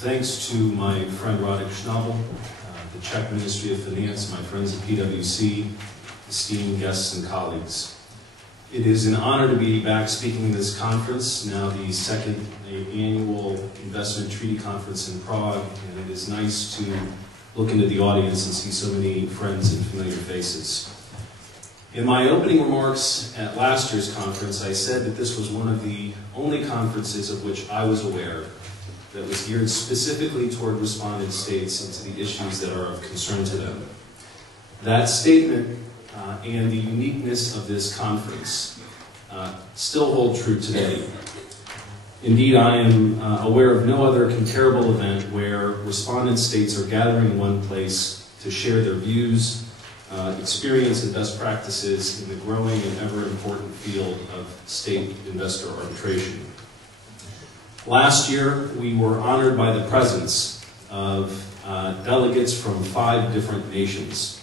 Thanks to my friend Radek Šnábl, the Czech Ministry of Finance, my friends at PwC, esteemed guests and colleagues. It is an honor to be back speaking in this conference, now the second annual Investment Treaty Conference in Prague, and it is nice to look into the audience and see so many friends and familiar faces. In my opening remarks at last year's conference, I said that this was one of the only conferences of which I was aware that was geared specifically toward respondent states and to the issues that are of concern to them. That statement and the uniqueness of this conference still hold true today. Indeed, I am aware of no other comparable event where respondent states are gathering in one place to share their views, experience, and best practices in the growing and ever important field of state investor arbitration. Last year, we were honored by the presence of delegates from 5 different nations.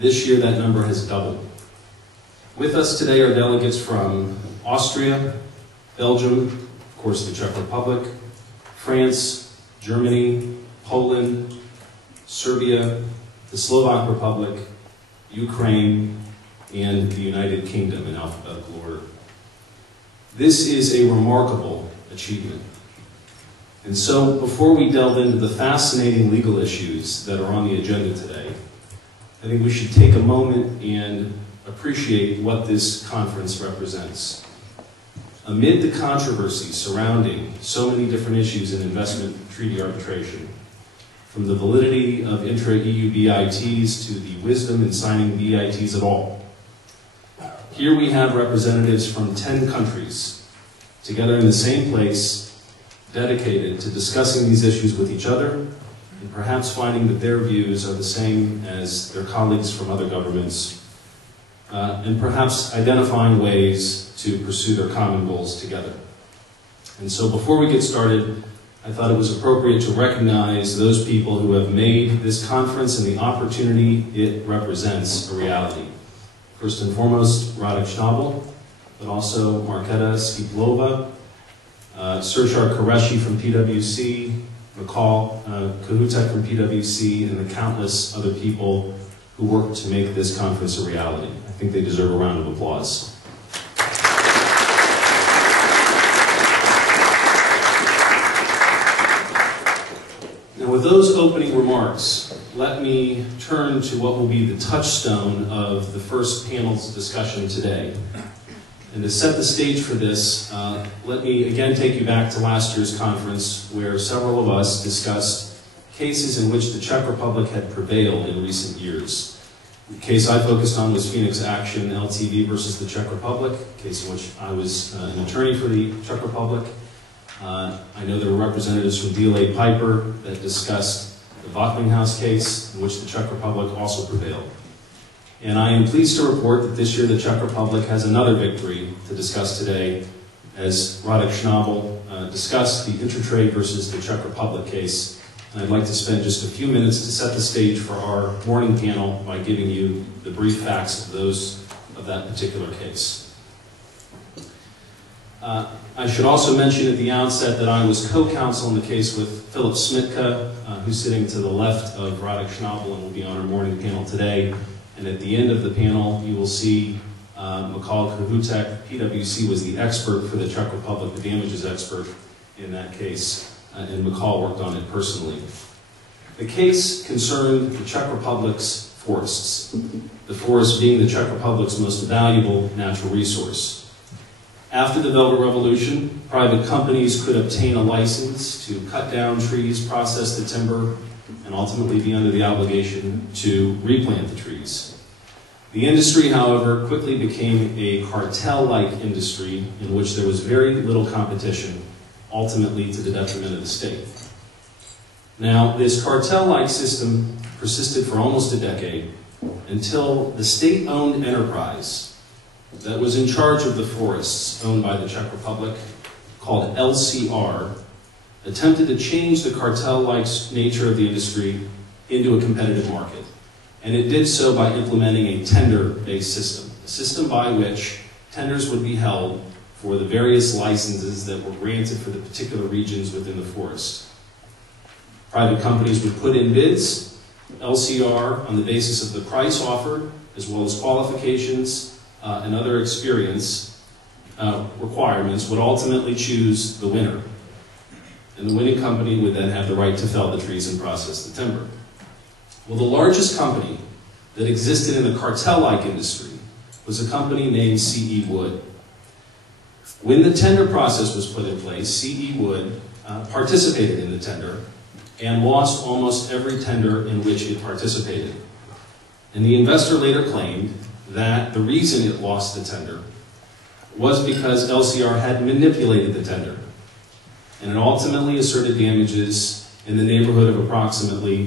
This year, that number has doubled. With us today are delegates from Austria, Belgium, of course the Czech Republic, France, Germany, Poland, Serbia, the Slovak Republic, Ukraine, and the United Kingdom in alphabetical order. This is a remarkable achievement. And so, before we delve into the fascinating legal issues that are on the agenda today, I think we should take a moment and appreciate what this conference represents. Amid the controversy surrounding so many different issues in investment treaty arbitration, from the validity of intra-EU BITs to the wisdom in signing BITs at all, here we have representatives from 10 countries together in the same place, dedicated to discussing these issues with each other, and perhaps finding that their views are the same as their colleagues from other governments, and perhaps identifying ways to pursue their common goals together. And so before we get started, I thought it was appropriate to recognize those people who have made this conference and the opportunity it represents a reality. First and foremost, Radek Šnábl, but also Markéta Skiplova, Sershar Qureshi from PwC, Mikhail Kahutek from PwC, and the countless other people who worked to make this conference a reality. I think they deserve a round of applause. Now, with those opening remarks, let me turn to what will be the touchstone of the first panel's discussion today. And to set the stage for this, let me again take you back to last year's conference where several of us discussed cases in which the Czech Republic had prevailed in recent years. The case I focused on was Phoenix Action LTD versus the Czech Republic, a case in which I was an attorney for the Czech Republic. I know there were representatives from DLA Piper that discussed the Wachtminghaus case, in which the Czech Republic also prevailed. And I am pleased to report that this year the Czech Republic has another victory to discuss today, as Radek Šnábl discussed the Intertrade versus the Czech Republic case. And I'd like to spend just a few minutes to set the stage for our morning panel by giving you the brief facts of that particular case. I should also mention at the outset that I was co-counsel in the case with Philip Smitka, who's sitting to the left of Radek Šnábl and will be on our morning panel today. And at the end of the panel, you will see Mikhail Kahutek. PwC was the expert for the Czech Republic, the damages expert in that case, and Mikhail worked on it personally. The case concerned the Czech Republic's forests, the forest being the Czech Republic's most valuable natural resource. After the Velvet Revolution, private companies could obtain a license to cut down trees, process the timber, and ultimately be under the obligation to replant the trees. The industry, however, quickly became a cartel-like industry in which there was very little competition, ultimately to the detriment of the state. Now, this cartel-like system persisted for almost a decade until the state-owned enterprise that was in charge of the forests owned by the Czech Republic, called LCR, attempted to change the cartel-like nature of the industry into a competitive market. And it did so by implementing a tender-based system, a system by which tenders would be held for the various licenses that were granted for the particular regions within the forest. Private companies would put in bids. LCR, on the basis of the price offered, as well as qualifications and other experience requirements, would ultimately choose the winner. And the winning company would then have the right to fell the trees and process the timber. Well, the largest company that existed in the cartel-like industry was a company named C.E. Wood. When the tender process was put in place, C.E. Wood participated in the tender and lost almost every tender in which it participated. And the investor later claimed that the reason it lost the tender was because LCR had manipulated the tender. And it ultimately asserted damages in the neighborhood of approximately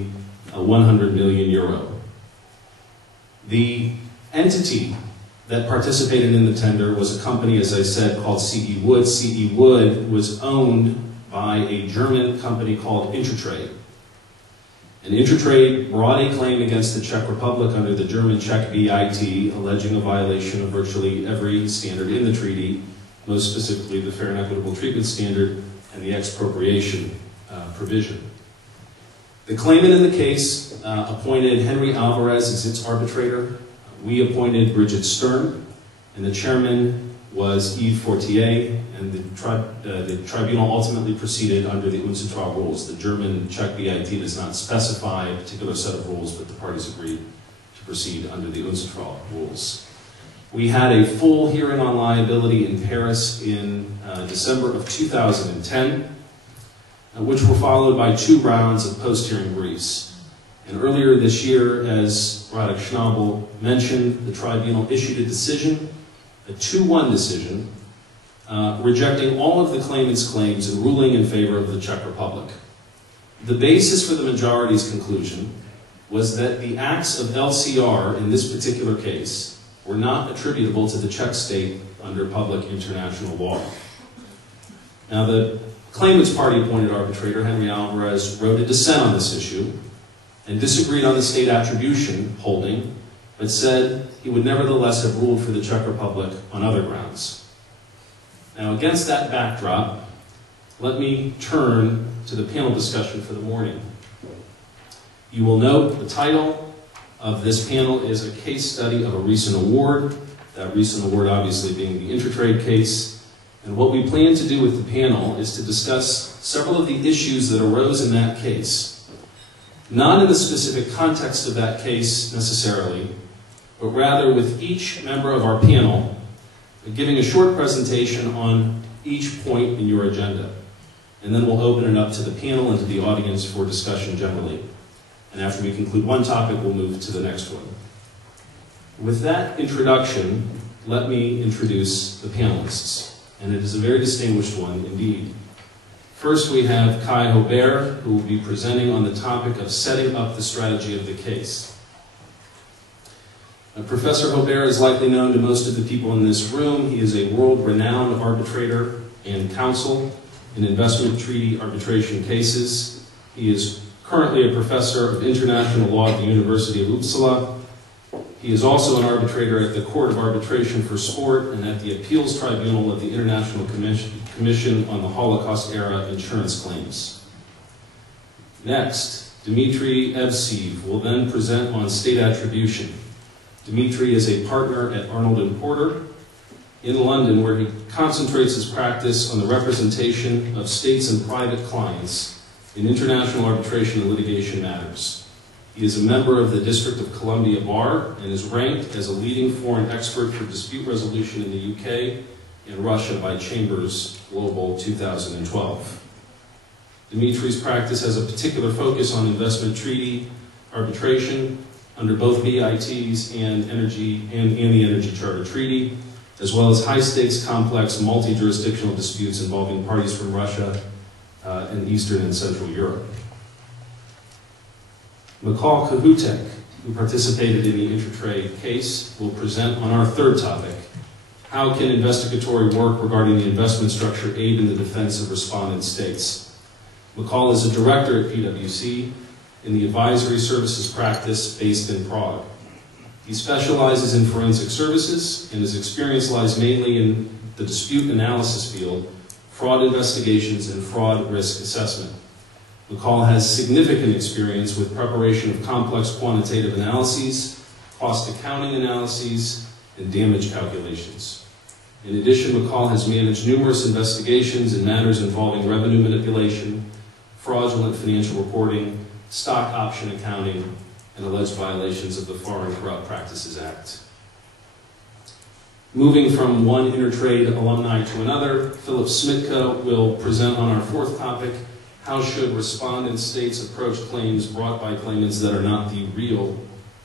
100 million euro. The entity that participated in the tender was a company, as I said, called C.E. Wood. C.E. Wood was owned by a German company called Intertrade. And Intertrade brought a claim against the Czech Republic under the German Czech VIT, alleging a violation of virtually every standard in the treaty, most specifically the fair and equitable treatment standard and the expropriation provision. The claimant in the case appointed Henry Alvarez as its arbitrator. We appointed Bridget Stern, and the chairman was Yves Fortier, and the tribunal ultimately proceeded under the UNCITRAL rules. The German-Czech VIT does not specify a particular set of rules, but the parties agreed to proceed under the UNCITRAL rules. We had a full hearing on liability in Paris in December of 2010, which were followed by 2 rounds of post-hearing briefs. And earlier this year, as Radek Šnábl mentioned, the tribunal issued a decision, a 2-1 decision, rejecting all of the claimant's claims and ruling in favor of the Czech Republic. The basis for the majority's conclusion was that the acts of LCR in this particular case were not attributable to the Czech state under public international law. Now, the claimant's party-appointed arbitrator, Henry Alvarez, wrote a dissent on this issue and disagreed on the state attribution holding, but said he would nevertheless have ruled for the Czech Republic on other grounds. Now, against that backdrop, let me turn to the panel discussion for the morning. You will note the title of this panel is a case study of a recent award, that recent award obviously being the Intertrade case. And what we plan to do with the panel is to discuss several of the issues that arose in that case, not in the specific context of that case necessarily, but rather with each member of our panel giving a short presentation on each point in your agenda. And then we'll open it up to the panel and to the audience for discussion generally. And after we conclude one topic, we'll move to the next one. With that introduction, let me introduce the panelists. And it is a very distinguished one indeed. First, we have Kai Hobert, who will be presenting on the topic of setting up the strategy of the case. Professor Hobert is likely known to most of the people in this room. He is a world-renowned arbitrator and counsel in investment treaty arbitration cases. He is currently a professor of international law at the University of Uppsala. He is also an arbitrator at the Court of Arbitration for Sport and at the Appeals Tribunal of the International Commission on the Holocaust-era insurance claims. Next, Dmitry Evseev will then present on state attribution. Dmitry is a partner at Arnold & Porter in London, where he concentrates his practice on the representation of states and private clients in international arbitration and litigation matters. He is a member of the District of Columbia Bar and is ranked as a leading foreign expert for dispute resolution in the UK and Russia by Chambers Global 2012. Dmitry's practice has a particular focus on investment treaty arbitration under both VITs and the Energy Charter Treaty, as well as high-stakes, complex, multi-jurisdictional disputes involving parties from Russia and Eastern and Central Europe. Michal Kahutek, who participated in the Intertrade case, will present on our third topic: how can investigatory work regarding the investment structure aid in the defense of respondent states? Michal is a director at PwC in the advisory services practice based in Prague. He specializes in forensic services, and his experience lies mainly in the dispute analysis field, fraud investigations, and fraud risk assessment. McCall has significant experience with preparation of complex quantitative analyses, cost accounting analyses, and damage calculations. In addition, McCall has managed numerous investigations in matters involving revenue manipulation, fraudulent financial reporting, stock option accounting, and alleged violations of the Foreign Corrupt Practices Act. Moving from one Intertrade alumni to another, Philip Smitka will present on our fourth topic, how should respondent states approach claims brought by claimants that are not the real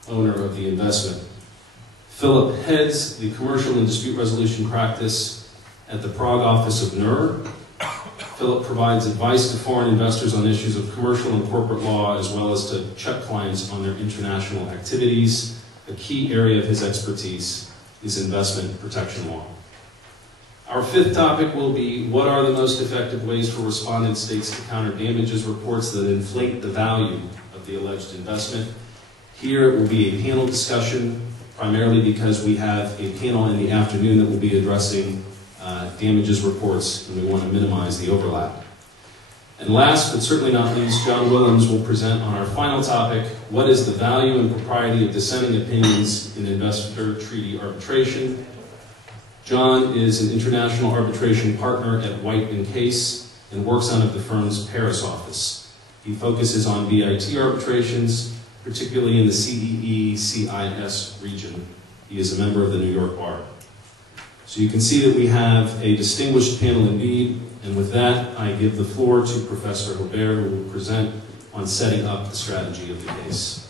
owner of the investment. Philip heads the commercial and dispute resolution practice at the Prague office of NUR. Philip provides advice to foreign investors on issues of commercial and corporate law, as well as to Czech clients on their international activities. A key area of his expertise is investment protection law. Our fifth topic will be, what are the most effective ways for respondent states to counter damages reports that inflate the value of the alleged investment? Here it will be a panel discussion, primarily because we have a panel in the afternoon that will be addressing damages reports, and we want to minimize the overlap. And last, but certainly not least, John Willems will present on our final topic, what is the value and propriety of dissenting opinions in investor treaty arbitration? John is an international arbitration partner at White & Case and works out of the firm's Paris office. He focuses on VIT arbitrations, particularly in the CEE-CIS region. He is a member of the New York Bar. So you can see that we have a distinguished panel indeed, and with that, I give the floor to Professor Hobert, who will present on setting up the strategy of the case.